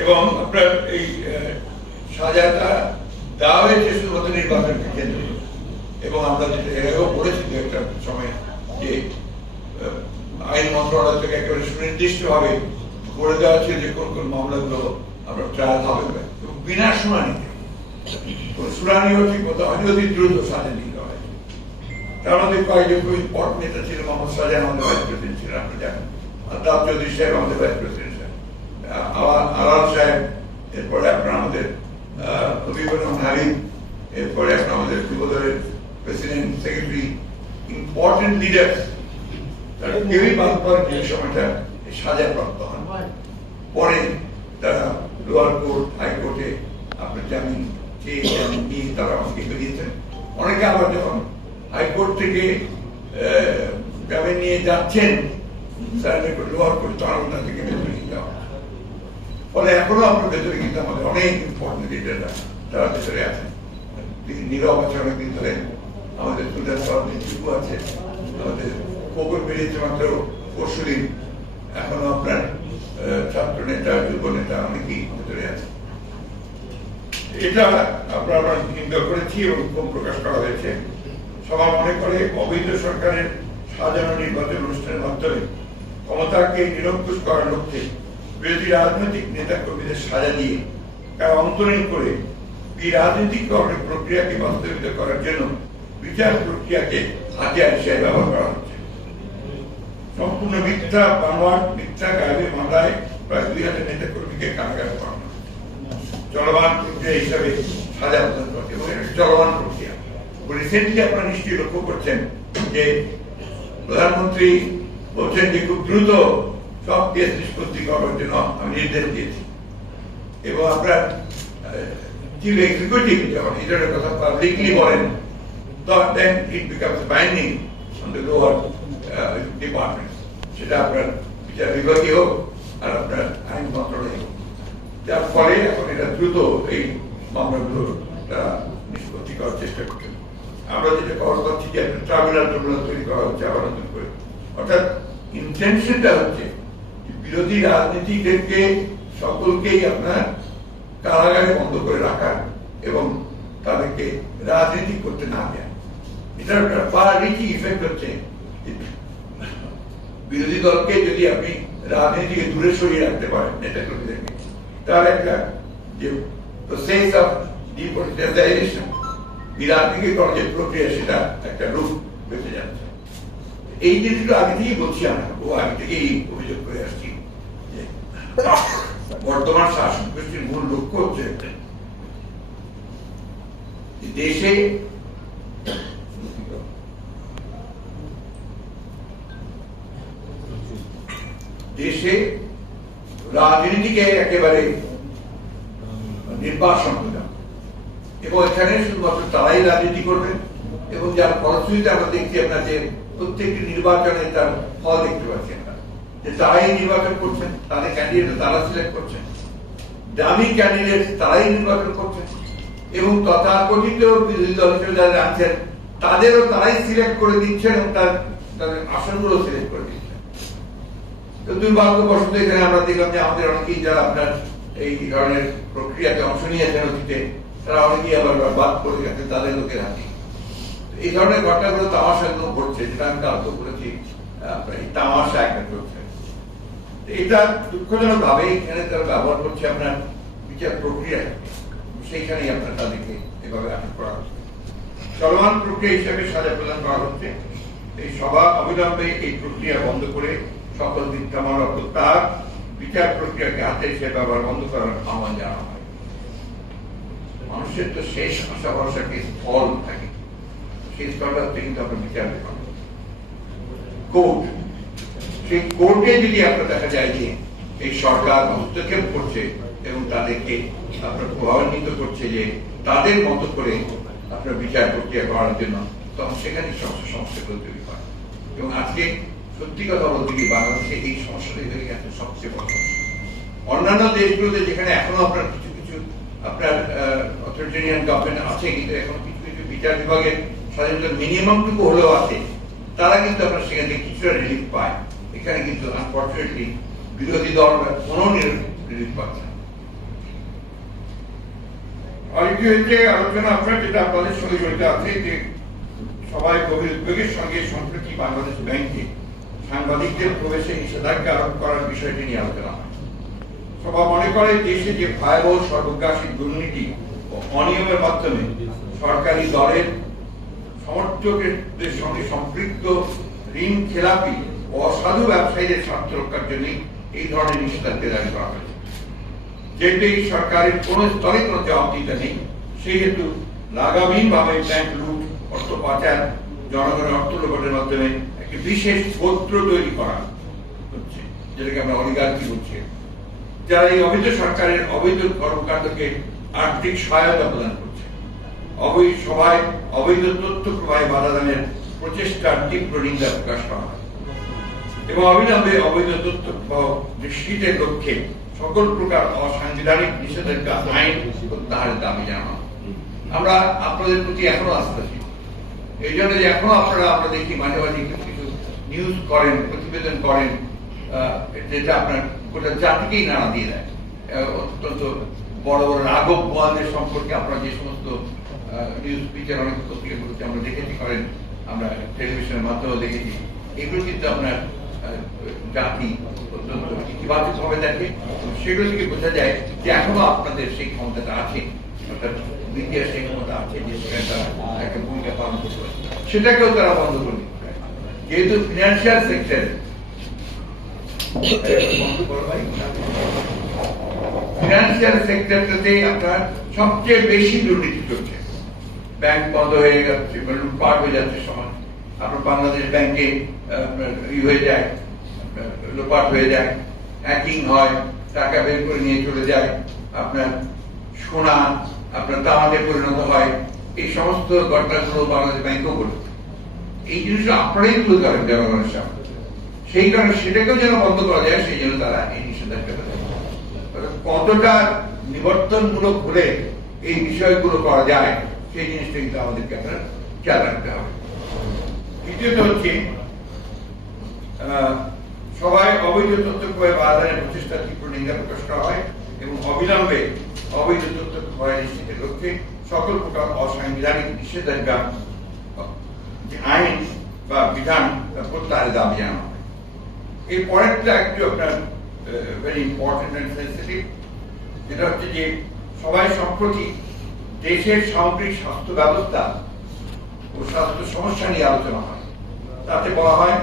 এবং আপনার এই সাজাটা দেওয়া হয়েছে শুধুমাত্র নির্বাচনকে কেন্দ্র করে। এবং আমরা যেটা এর আগেও বলেছি একটা সময় যে আইন মন্ত্রণালয় থেকে একেবারে সুনির্দিষ্টভাবে বলে দেওয়া ছিল যে কোন কোন মামলাগুলো আমরা ট্রায়াল হবে এবং বিনা শুনানিতে শুনানিও ঠিক মতো হয়নি, অতি দ্রুত সাজা নিতে হয়। তার মধ্যে কয়েকজন খুব ইম্পর্টেন্ট নেতা ছিল। মোহাম্মদ শাহজাহান আমাদের ভাইস প্রেসিডেন্ট ছিলেন, আপনি জানেন। আলতাফ চৌধুরী সাহেব আমাদের ভাইস প্রেসিডেন্ট ছিলেন, আলাল সাহেব, এরপরে আপনার আমাদের হবিবুর রহমান হাবিব, এরপরে আপনার আমাদের যুবদলের প্রেসিডেন্ট সেক্রেটারি, ইম্পর্টেন্ট লিডার্স, তারা কেউই বাদ পড়েন যে সময়টা সাজাপ্রাপ্ত হন। পরে তারা লোয়ার কোর্ট, হাইকোর্টে আপনার জামিন চেয়ে জামিন নিয়ে তারা আমাকে বেরিয়েছেন। অনেকে আবার যখন হাইকোর্ট থেকে জামিন নিয়ে যাচ্ছেন সারেন্ডার করে লোয়ার কোর্ট, তারা ওনার থেকে ভেতরে নিয়ে যাওয়া। ফলে এখনো আপনার ভেতরে কিন্তু আমাদের অনেক ইম্পর্টেন্ট লিডাররা তারা ভেতরে আছেন। নীরব আছে অনেকদিন ধরে, আমাদের সুলতান সালাউদ্দিন টিপু আছে, আমাদের খবর বেরিয়েছে মাত্র পরশুদিন। এখনো আপনার ছাত্র নেতা, যুব নেতা অনেকেই ভেতরে আছে। এটা আমরা চিন্তা করেছি এবং ক্ষোভ প্রকাশ করা হয়েছে। সবাই মনে করে অবৈধ সরকারের সাজানো নির্বাচন অনুষ্ঠানের মাধ্যমে ক্ষমতাকে নিরঙ্কুশ করার লক্ষ্যে বিরোধী রাজনৈতিক নেতা কর্মীদের সাজা দিয়ে তারা অন্তরীণ করে এই রাজনৈতিকরণের প্রক্রিয়াকে বাস্তবায়িত করার জন্য বিচার প্রক্রিয়াকে হাতিয়ার হিসেবে ব্যবহার করা হচ্ছে। সম্পূর্ণ মিথ্যা বানোয়াট, মিথ্যা গায়েবের মামলায় প্রায় 2000 নেতা কর্মীকে কারাগারে পাঠানো চলমান প্রক্রিয়া হিসাবে সাজা প্রদান করছে এবং এটা চলমান প্রক্রিয়া। রিসেন্টলি আপনারা নিশ্চয়ই লক্ষ্য করছেন যে প্রধানমন্ত্রী বলছেন যে খুব দ্রুত সব কেস নিষ্পত্তি করার জন্য আমি নির্দেশ দিয়েছি। এবং আপনার চিফ এক্সিকিউটিভ যখন এই ধরনের কথা পাবলিকলি বলেন, then it becomes binding on the lower departments, সেটা আপনার বিচার বিভাগীয় হোক আর আপনার আইন মন্ত্রণালয় হোক। যার ফলে এখন এটা দ্রুত এই মামলাগুলো তারা নিষ্পত্তি করার চেষ্টা করছেন। আমরা যেটা খবর পাচ্ছি যে একটা ট্রাইব্যুনাল তৈরি করা হচ্ছে আবার নতুন করে। অর্থাৎ ইন্টেনশনটা হচ্ছে বিরোধী রাজনীতিদেরকে সকলকেই আপনার কারাগারে বন্ধ করে রাখা এবং তাদেরকে রাজনীতি করতে না দেয়। এটার একটা ফার-রিচিং ইফেক্ট হচ্ছে বিরোধী দলকে যদি আপনি রাজনীতিকে দূরে সরিয়ে রাখতে পারেন নেতা কর্মীদেরকে, তার একটা যে প্রসেস অফ ডিপলিটিসাইজেশন, রাজনীতিকরণ যে প্রক্রিয়া, সেটা একটা রূপ বেঁচে যাচ্ছে। এই জিনিসগুলো আগে থেকেই বলছি আমরা, ও আগে থেকেই অভিযোগ করে আসছি যে বর্তমান শাসক গোষ্ঠীর মূল লক্ষ্য হচ্ছে দেশে রাজনীতিকে একেবারে নির্বাসন করা এবং এখানে শুধুমাত্র তারাই রাজনীতি করবেন এবং যার ফলশ্রুতিতে আমরা দেখছি আপনার যে প্রত্যেকটি নির্বাচনে তার ফল দেখতে পাচ্ছি আমরা যে তারাই নির্বাচন করছেন, তাদের ক্যান্ডিডেট তারা সিলেক্ট করছেন, দামি ক্যান্ডিডেট তারাই নির্বাচন করছেন এবং তথাকথিত বিরোধী দল হিসেবে যারা আছেন তাদেরও তারাই সিলেক্ট করে দিচ্ছেন এবং তাদের আসনগুলো সিলেক্ট করে দিচ্ছেন। তো দুর্ভাগ্যবশত এখানে আমরা দেখলাম যে আমাদের অনেকেই যারা আপনার এই ধরনের প্রক্রিয়াতে অংশ নিয়েছেন অতীতে, তারা অনেকেই আবার বাদ করে গেছে তাদের লোকের হাতে। এই ধরনের ঘটনাগুলো তামাশাগুলো ঘটছে, যেটা আমি আলোচনা করেছি, এই তামাশা একটা চলছে। এটা দুঃখজনক ভাবে এখানে তারা ব্যবহার করছে আপনার বিচার প্রক্রিয়া, সেইখানেই আপনার তাদেরকে এভাবে আটক করা হচ্ছে। চলমান প্রক্রিয়া হিসাবে সাজা প্রদান করা হচ্ছে। এই সভা অবিলম্বে এই প্রক্রিয়া বন্ধ করে সকল বিদ্যমান তার বিচার প্রক্রিয়াকে হাতে হিসেবে ব্যবহার বন্ধ করার আহ্বান জানানো হয়। মানুষের তো শেষ আশা ভরসাকে স্থল থাকে, সেই স্থলটা হচ্ছে কিন্তু আপনার বিচার বিভাগ, কোর্ট। সেই কোর্টে যদি আপনার দেখা যায় যে এই সরকার হস্তক্ষেপ করছে এবং তাদেরকে আপনার প্রভাবান্বিত করছে যে তাদের মতো করে আপনার বিচার প্রক্রিয়া করার জন্য, তখন সেখানে সমস্যাগুলো তৈরি হয়। এবং আজকে সত্যি কথা বলতে গিয়ে বাংলাদেশে এই সমস্যাটাই হয়ে গেছে সবচেয়ে বড়। অন্যান্য দেশগুলোতে যেখানে এখনো আপনার কিছু কিছু আপনার অথরিটেরিয়ান গভর্নমেন্ট আছে, কিন্তু এখন কিছু কিছু বিচার বিভাগের স্বাধীনতা মিনিমামটুকু হলেও আছে, তারা কিন্তু আপনার সেখান থেকে কিছুটা রিলিফ পায়। এখানে কিন্তু আনফর্চুনেটলি বিরোধী দল কোনো রিলিফ পাচ্ছে না। অনেকে হয়েছে আলোচনা আপনার যেটা আপনাদের সঙ্গে জড়িত আছে যে সবাই গভীর উদ্বেগের সঙ্গে সম্প্রতি বাংলাদেশ ব্যাংকে সাংবাদিকদের প্রবেশে নিষেধাজ্ঞা আরোপ করার বিষয়টি নিয়ে আলোচনা হয়। সবাই মনে করে দেশে যে ভয়াবহ সর্বগ্রাসী দুর্নীতি ও অনিয়মের মাধ্যমে সরকারি দলের সমর্থকদের সঙ্গে সম্পৃক্ত ঋণ খেলাপি ও অসাধু ব্যবসায়ীদের স্বার্থ রক্ষার জন্য এই ধরনের নিষেধাজ্ঞা জারি করা হয়েছে। যেহেতু এই সরকারের কোন স্তরে কোন জবাবদিহিতা নেই, সেহেতু লাগামহীনভাবে ব্যাংক লুট, অর্থ পাচার, জনগণের অর্থ লোপাটের মাধ্যমে একটি বিশেষ গোত্র তৈরি করা হচ্ছে, যেটাকে আমরা অলিগার্কি বলছি, যারা এই অবৈধ সরকারের অবৈধ কর্মকাণ্ডকে আর্থিক সহায়তা প্রদান করছে। অবৈধ সভায় অবৈধ তথ্য প্রবাহে বাধা দানের প্রচেষ্টার তীব্র নিন্দা প্রকাশ করা হয় এবং অবিলম্বে অবৈধ তথ্য প্রবাহ নিশ্চিতের লক্ষ্যে সকল প্রকার অসাংবিধানিক নিষেধাজ্ঞা আইন প্রত্যাহারের দাবি জানানো। আমরা আপনাদের প্রতি এখনো আস্থাশীল, এই জন্য যে এখনো আপনারা আমরা দেখি মাঝে মাঝে কিছু নিউজ করেন, প্রতিবেদন করেন, যেটা আপনার গোটা জাতিকেই নাড়া দিয়ে দেয়। অত্যন্ত বড় বড় রাঘব বোয়ালদের সম্পর্কে আপনারা যে সমস্ত নিউজ পিচার অনেক পত্রিকাগুলোতে আমরা দেখেছি করেন, আমরা টেলিভিশনের মাধ্যমেও দেখেছি, এগুলো কিন্তু আপনার জাতি অত্যন্ত ইতিবাচক ভাবে দেখে। সেগুলো থেকে বোঝা যায় যে এখনো আপনাদের সেই ক্ষমতাটা আছে, অর্থাৎ মিডিয়ার সেই ক্ষমতা আছে যে সেখানে তারা একটা ভূমিকা পালন করতে পারে, সেটাকেও তারা বন্ধ করে দিতে পারে। যেহেতু ফিনান্সিয়াল সেক্টর ফিনান্সিয়াল সেক্টরটাতে আপনার সবচেয়ে বেশি দুর্নীতি চলছে। ব্যাংক বন্ধ হয়ে যাচ্ছে, লুটপাট হয়ে যাচ্ছে সময়, আপনার বাংলাদেশ ব্যাংকে হয়ে যায়, লোপাট হয়ে যায়, হ্যাকিং হয়, টাকা বের করে নিয়ে চলে যায়, আপনার সোনা আপনার দামাতে পরিণত হয়। এই সমস্ত ঘটনাগুলো বাংলাদেশ ব্যাংকও করে। এই জিনিসটা আপনারাই তুলে ধরেন জনগণের সামনে, সেই কারণে সেটাকেও যেন বন্ধ করা যায়, সেই জন্য তারা এই নিষেধাজ্ঞা দেয়। কতটা নিবর্তনমূলক হলে এই বিষয়গুলো করা যায় সেই জিনিসটা কিন্তু আমাদেরকে আপনার খেয়াল রাখতে হবে। দ্বিতীয়ত হচ্ছে সবাই অবৈধ তথ্য প্রবাহে বাধা দানের প্রচেষ্টা তীব্র নিন্দা প্রকাশ করা হয় এবং অবিলম্বে অবৈধ তথ্য প্রবাহ নিশ্চিতের লক্ষ্যে সকল প্রকার অসাংবিধানিক নিষেধাজ্ঞা আইন বা বিধান প্রত্যাহারের দাবি জানানো হয়। এর পরেরটা একটু আপনার ভেরি ইম্পর্টেন্ট এন্ড সেন্সিটিভ, যেটা হচ্ছে যে সবাই সম্প্রতি দেশের সামগ্রিক স্বাস্থ্য ব্যবস্থা ও স্বাস্থ্য সমস্যা নিয়ে আলোচনা হয়। তাতে বলা হয়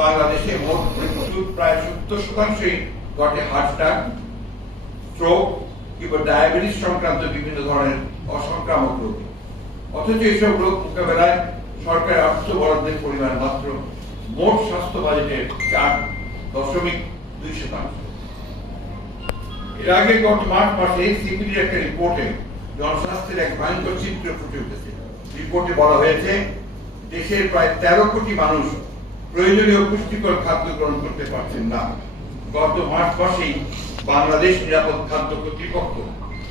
বাংলাদেশে মোট মৃত্যুর প্রায় 70% ঘটে হার্ট অ্যাটাক, স্ট্রোক কিংবা ডায়াবেটিস সংক্রান্ত বিভিন্ন ধরনের অসংক্রামক রোগ। অথচ এইসব রোগ মোকাবেলায় সরকারের অর্থ বরাদ্দের পরিমাণ মাত্র মোট স্বাস্থ্য বাজেটের 4.2%। এর আগে গত মার্চ মাসে সিপিডির একটা রিপোর্টে জনস্বাস্থ্যের এক ভয়ঙ্কর চিত্র ফুটে উঠেছে। রিপোর্টে বলা হয়েছে দেশের প্রায় 13 কোটি মানুষ প্রয়োজনীয় পুষ্টিকর খাদ্য গ্রহণ করতে পারছেন না। গত মার্চ মাসেই বাংলাদেশ নিরাপদ খাদ্য কর্তৃপক্ষ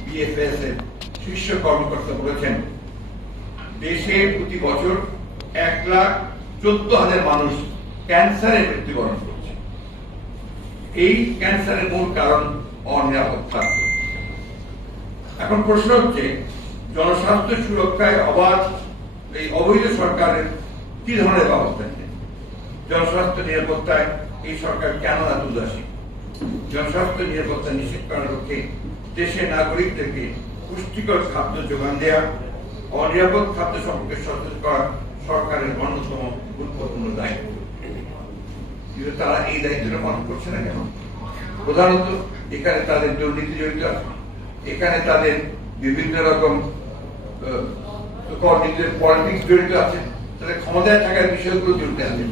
বিএফএস এর শীর্ষ কর্মকর্তা বলেছেন দেশে প্রতি বছর 1,14,000 মানুষ ক্যান্সারে মৃত্যুবরণ করছে। এই ক্যান্সারের মূল কারণ অনিরাপদ খাদ্য। এখন প্রশ্ন হচ্ছে জনস্বাস্থ্য সুরক্ষায় এই অবৈধ সরকারের কি ধরনের ব্যবস্থা নেই? জনস্বাস্থ্য নিরাপত্তায় এই সরকার কেন এত উদাসীন? জনস্বাস্থ্য নিরাপত্তা নিশ্চিত করার লক্ষ্যে দেশের নাগরিকদেরকে পুষ্টিকর খাদ্য যোগান দেওয়া, অনিরাপদ খাদ্য সম্পর্কে সচেতন করা সরকারের অন্যতম গুরুত্বপূর্ণ দায়িত্ব। কিন্তু তারা এই দায়িত্বটা পালন করছে না কেন? প্রধানত এখানে তাদের দুর্নীতি জড়িত আছে, এখানে তাদের বিভিন্ন রকম নিজেদের পলিটিক্স জড়িত আছে, তাদের ক্ষমতায় থাকার বিষয়গুলো জড়িত আছে।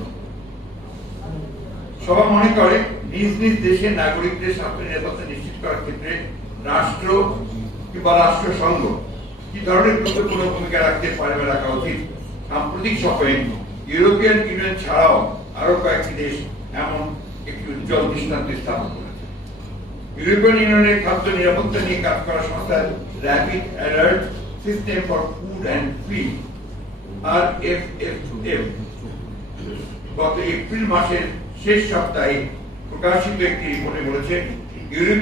সবাই মনে করে নিজ নিজ দেশের নাগরিকদের স্বাস্থ্য নিরাপত্তা নিশ্চিত করার ক্ষেত্রে রাষ্ট্র কিংবা রাষ্ট্রসংঘ কি ধরনের গুরুত্বপূর্ণ ভূমিকা রাখতে পারে বা রাখা উচিত। সাম্প্রতিক সময়ে ইউরোপিয়ান ইউনিয়ন ছাড়াও আরো কয়েকটি দেশ এমন একটি উজ্জ্বল দৃষ্টান্ত স্থাপন করেছে। ইউরোপিয়ান ইউনিয়নের খাদ্য নিরাপত্তা নিয়ে কাজ করা সংস্থা rapid alert system for food and feed RFFF গত এপ্রিল মাসের শেষ সপ্তাহে প্রকাশিত একটি রিপোর্টে বলেছে ইউরোপীয়